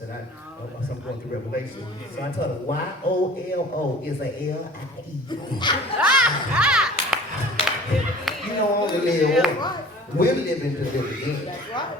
And I'm going through Revelation. So I told her, Y-O-L-O is a L-I-E. You don't only live once. We're living to live again. That's right.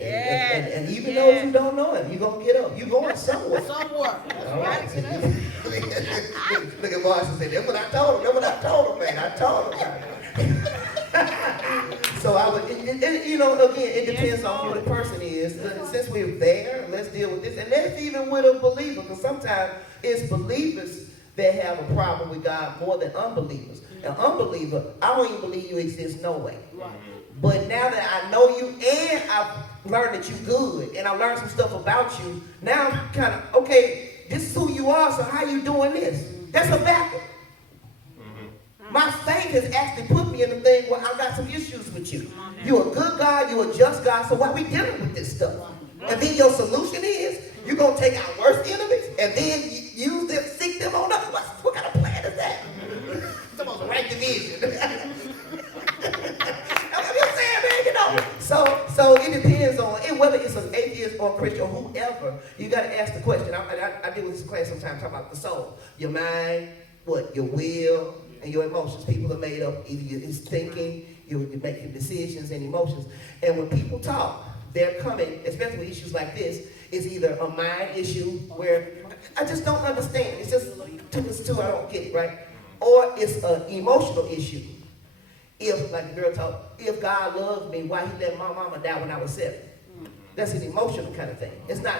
And even those who don't know him, you're going to get up. You're going somewhere. Somewhere. All right. Look at Marsh and say, that's what I told him. That's what I told him, man. I told him. So I would, you know, again, it depends on who the person is. Since we're there, let's deal with this. And that's even with a believer, because sometimes it's believers that have a problem with God more than unbelievers. An unbeliever, I don't even believe you exist no way. Right. But now that I know you and I've learned that you're good and I learned some stuff about you, now I'm kind of, okay, this is who you are, so how you doing this? That's a backup. My faith has actually put me in the thing where I got some issues with you. You're a good God, you're a just God, so why are we dealing with this stuff? And then your solution is, you're going to take our worst enemies and then use them, seek them on up. What kind of plan is that? It's almost a right division. So it depends on whether it's an atheist or a Christian or whoever. You got to ask the question. I deal with this class sometimes, talk about the soul, your mind, your will, and your emotions. People are made up. Either it's thinking, you're making decisions and emotions. And when people talk, they're coming, especially with issues like this, it's either a mind issue where I just don't understand. It's just I don't get it, right? Or it's an emotional issue. If, like the girl talked, if God loves me, why he let my mama die when I was 7? That's an emotional kind of thing. It's not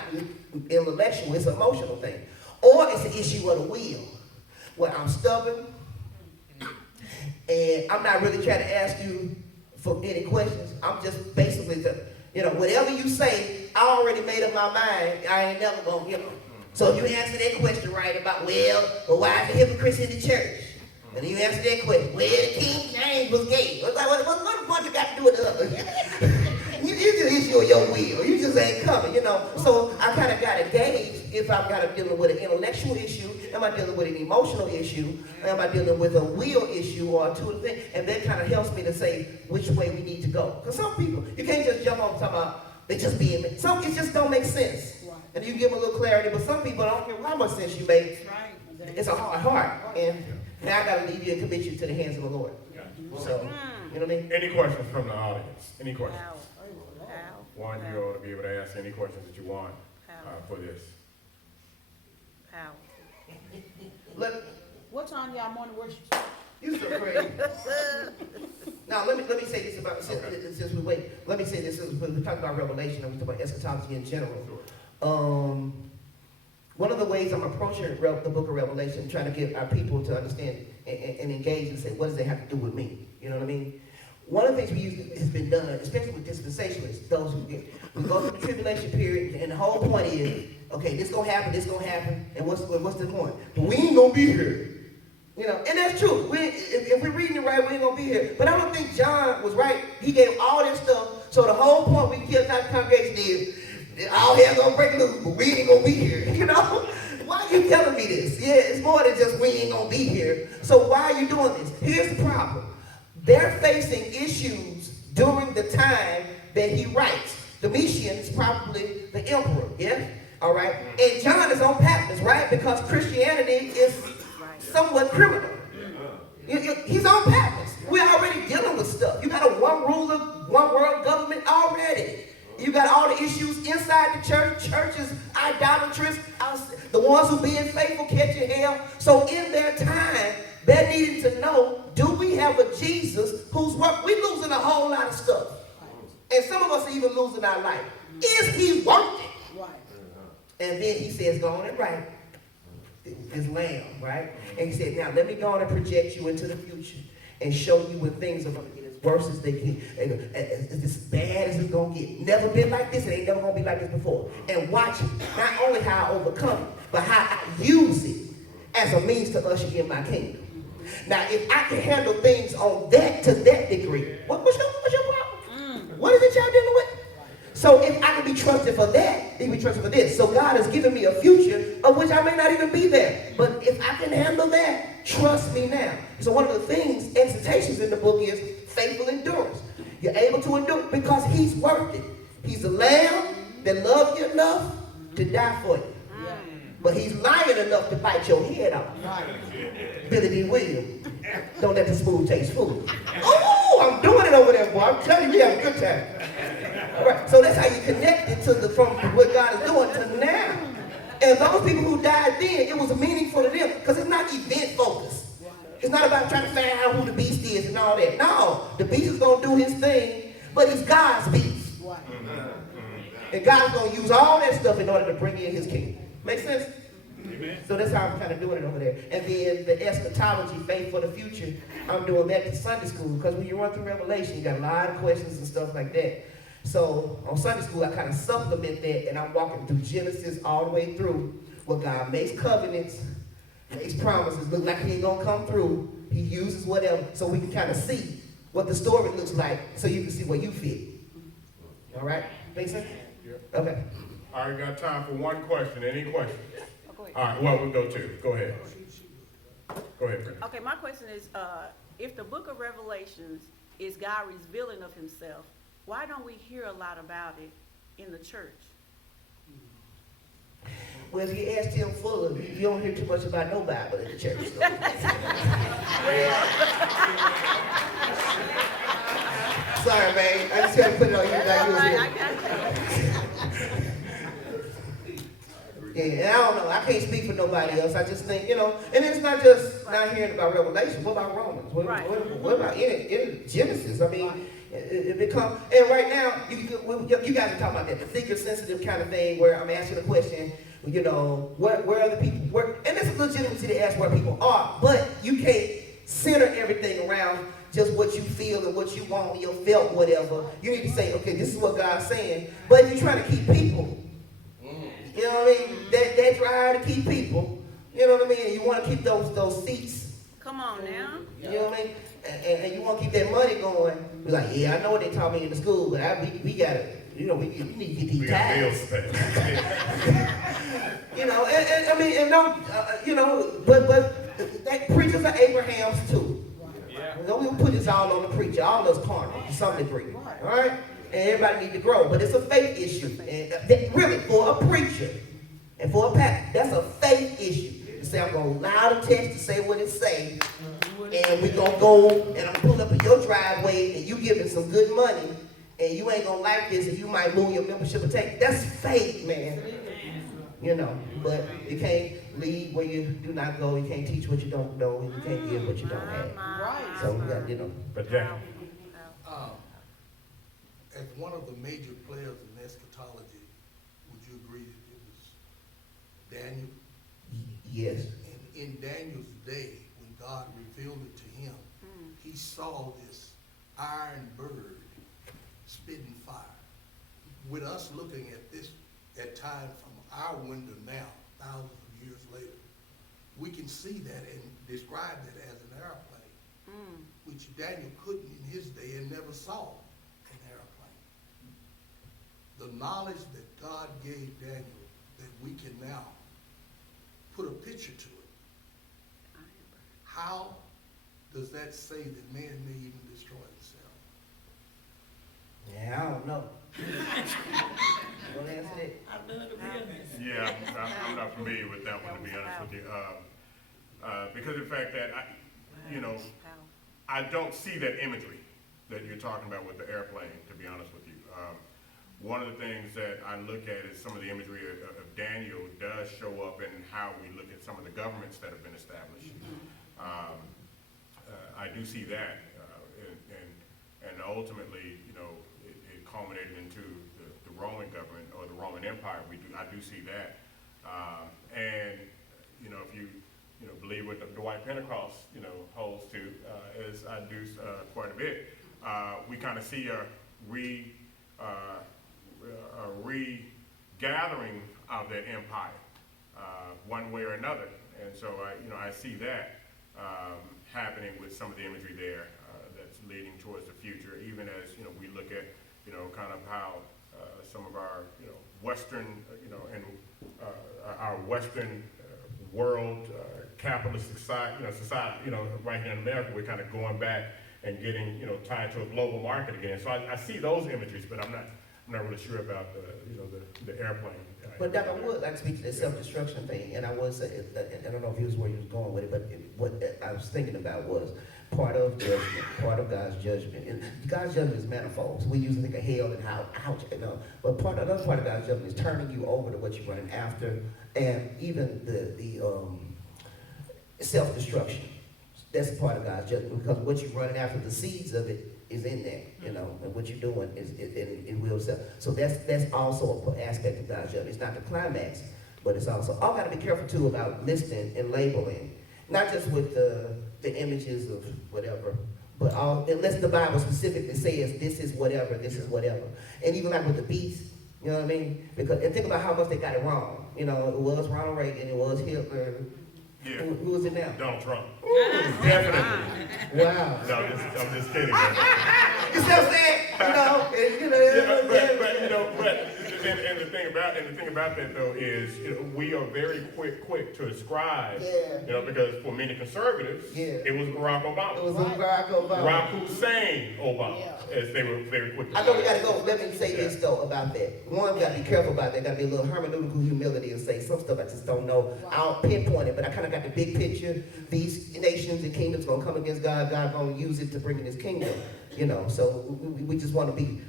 intellectual, it's an emotional thing. Or it's an issue of the will, where I'm stubborn, and I'm not really trying to ask you for any questions. I'm just basically, whatever you say, I already made up my mind. I ain't never gonna, So you answer that question right about, why is the hypocrites in the church? And you answer that question, the King James was gay. What you got to do with the other? you just issue of your will. You just ain't coming, So I kind of got to gauge if I've got to deal with an intellectual issue, am I dealing with an emotional issue, am I dealing with a will issue or two of the things? And that kind of helps me to say which way we need to go. Because some people, you can't just jump on and talk about they just being, it just don't make sense. Right. And you give them a little clarity, but some people, I don't care how much sense you make. Right. It's a hard heart. And now I got to leave you and commit you to the hands of the Lord. Yeah. So, you know what I mean? Any questions from the audience? Any questions? Want you all to be able to ask any questions that you want for this. Look, what time y'all morning worship? You so crazy. Now let me say this about since we wait. Let me say this since we talk about Revelation and we talk about eschatology in general. One of the ways I'm approaching the book of Revelation, trying to get our people to understand and engage and say, what does it have to do with me? You know what I mean? One of the things has been done, especially with dispensationalists, those who we go through the tribulation period, and the whole point is, okay, this gonna happen, and what's the point? But we ain't gonna be here. And that's true. If we're reading it right, we ain't gonna be here. But I don't think John was right. He gave all this stuff, so the whole point we killed out the congregation is, all hell gonna break loose, but we ain't gonna be here. Why are you telling me this? Yeah, it's more than just we ain't gonna be here. So why are you doing this? Here's the problem. They're facing issues during the time that he writes. Domitian is probably the emperor, yeah? All right? And John is on Patmos, right? Because Christianity is somewhat criminal. He's on Patmos. We're already dealing with stuff. You got a one ruler, one world government already. You got all the issues inside the church. Churches, idolatrous, the ones who being faithful catching hell. So in their time, they're needing to know, do we have a Jesus who's worth? We're losing a whole lot of stuff. And some of us are even losing our life. Is he worth it? Right. And then he says, go on and write this lamb, right? And he said, now let me go on and project you into the future and show you when things are going to get as worse as they get, as bad as it's going to get. Never been like this. It ain't never going to be like this before. And watch not only how I overcome it, but how I use it as a means to usher in my kingdom. Now, if I can handle things on that to that degree, what's your problem? What is it y'all dealing with? So if I can be trusted for that, he can be trusted for this. So God has given me a future of which I may not even be there. But if I can handle that, trust me now. So one of the things, exhortations in the book is faithful endurance. You're able to endure because he's worth it. He's a lamb that loves you enough to die for you. But he's lying enough to bite your head off. Billy D. Williams. Don't let the spoon taste food. Oh, I'm doing it over there, boy. I'm telling you, we have a good time. All right, so that's how you connect it to from what God is doing to now. And those people who died then, it was meaningful to them because it's not event focused. It's not about trying to find out who the beast is and all that. No, the beast is going to do his thing, but he's God's beast. And God's going to use all that stuff in order to bring in his kingdom. Make sense? Amen. So that's how I'm kind of doing it over there. And then the eschatology, faith for the future, I'm doing that to Sunday school because when you run through Revelation, you got a lot of questions and stuff like that. So on Sunday school, I kind of supplement that, and I'm walking through Genesis all the way through where God makes covenants, makes promises, look like he ain't going to come through. He uses whatever so we can kind of see what the story looks like so you can see where you fit. All right? Make sense? Okay. All right, got time for one question. Any questions? Oh, go ahead. All right, well, we'll go to. Go ahead. Go ahead, Brenda. Okay, my question is, if the book of Revelations is God revealing of himself, why don't we hear a lot about it in the church? Well, if you ask Tim Fuller, you don't hear too much about no Bible in the church. So. Sorry, man. I just had to put it on you like you was here. Yeah, and I don't know. I can't speak for nobody else. I just think, and it's not just not hearing about Revelation. What about Romans? What about in Genesis? I mean, it become, and right now, you guys are talking about that, the seeker sensitive kind of thing where I'm asking a question, where are the people, and it's a legitimacy to ask where people are, but you can't center everything around just what you feel and what you want, your felt, whatever. You need to say, okay, this is what God's saying, but you're trying to keep people. You know what I mean? That drive to keep people. You know what I mean? You want to keep those seats. Come on now. You know what I mean? And you want to keep that money going. Be like, yeah, I know what they taught me in the school, but we got to, we need to get these tithes. But that preachers are Abraham's too. Don't even put this all on the preacher. All those carnal to some degree. All right? And everybody needs to grow. But it's a faith issue. And really, for a preacher and for a pastor, that's a faith issue. To say, I'm going to allow the text to say what it says. And we're going to go and I'm pull up in your driveway and you giving some good money and you ain't going to like this and you might move your membership and take. That's faith, man. But you can't lead where you do not go. You can't teach what you don't know. And you can't give what you don't have. Right. So, we got, But Jack. As one of the major players in eschatology, would you agree that it was Daniel? Yes. And in Daniel's day, when God revealed it to him, he saw this iron bird spitting fire. With us looking at this at time from our window now, thousands of years later, we can see that and describe it as an airplane, which Daniel couldn't in his day and never saw. The knowledge that God gave Daniel, that we can now put a picture to it. How does that say that man may even destroy himself? Yeah, I don't know. Don't answer that. I've done it real. Yeah, I'm not familiar with that one, to be honest with you. Because of the fact that, I don't see that imagery that you're talking about with the airplane, to be honest with you. One of the things that I look at is some of the imagery of Daniel does show up in how we look at some of the governments that have been established. I do see that, and ultimately, it culminated into the Roman government or the Roman Empire. I do see that, and if you believe what the white Pentecost holds to, as I do quite a bit, we kind of see a regathering of that empire, one way or another, and so I see that happening with some of the imagery there that's leading towards the future. Even as we look at kind of how some of our Western and our Western world capitalist society right here in America, we're kind of going back and getting tied to a global market again. So I see those imageries, but I'm I'm not really sure about the airplane. But Doc, I would like to speak to the self-destruction thing, and I would say, I don't know if he was where he was going with it, but what I was thinking about was part of judgment, part of God's judgment. And God's judgment is manifold. So we usually think of hell and how, ouch, but another part of God's judgment is turning you over to what you're running after, and even the self-destruction. That's part of God's judgment, because what you're running after, the seeds of it is in there, and what you're doing is in will self. So that's also an aspect of God's judgment. It's not the climax, but it's also, I got to be careful too about listing and labeling, not just with the images of whatever, but unless the Bible specifically says this is whatever, this is whatever. And even like with the beast, you know what I mean? And think about how much they got it wrong. It was Ronald Reagan, it was Hitler. Yeah. Who is it now? Donald Trump. Ooh. Definitely. Wow. No, I'm just kidding. You see what I'm saying? And the thing about that though is, we are very quick to ascribe, because for many conservatives, it was Barack Obama. It was Barack Obama. Barack Hussein Obama, as they were very quick to I know we gotta go. Let me say this though about that. One, we gotta be careful about that. Gotta be a little hermeneutical humility and say some stuff I just don't know. I don't pinpoint it, but I kind of got the big picture. These nations and kingdoms gonna come against God. God gonna use it to bring in His kingdom. So we just want to be.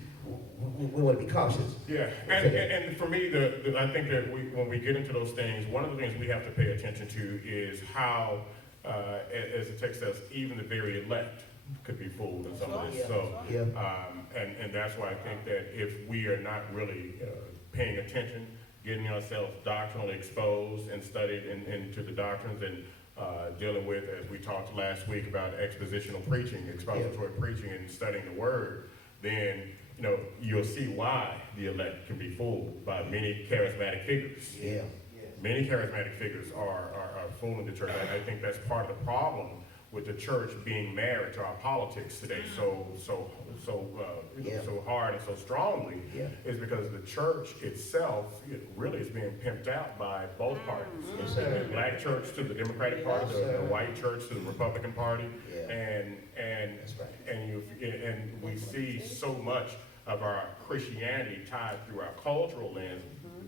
We want to be cautious. Yeah, and for me, I think that when we get into those things, one of the things we have to pay attention to is how, as the text says, even the very elect could be fooled in some of this. And that's why I think that if we are not really paying attention, getting ourselves doctrinally exposed and studied into the doctrines and dealing with, as we talked last week about expositional preaching, expository preaching, and studying the Word, then you'll see why the elect can be fooled by many charismatic figures. Yeah. Many charismatic figures are fooling the church. I think that's part of the problem with the church being married to our politics today so hard and so strongly, is because the church itself really is being pimped out by both parties. The black church to the Democratic Party, the white church to the Republican Party, and we see so much of our Christianity tied through our cultural lens,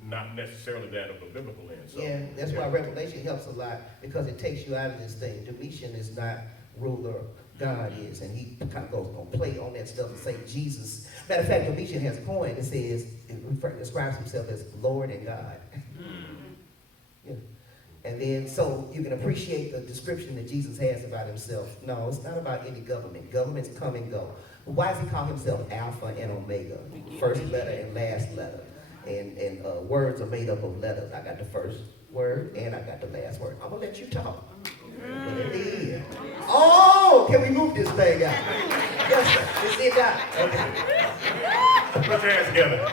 not necessarily that of a biblical lens. So, that's why Revelation helps a lot, because it takes you out of this thing. Domitian is not ruler, God is, and he kind of goes on play on that stuff and say Jesus. Matter of fact, Domitian has a coin that says, it describes himself as Lord and God. And then, so you can appreciate the description that Jesus has about himself. No, it's not about any government. Governments come and go. But why does he call himself Alpha and Omega? First letter and last letter. And words are made up of letters. I got the first word and I got the last word. I'm going to let you talk. Oh, can we move this thing out? Yes, sir. It's it out. Okay. put your hands together.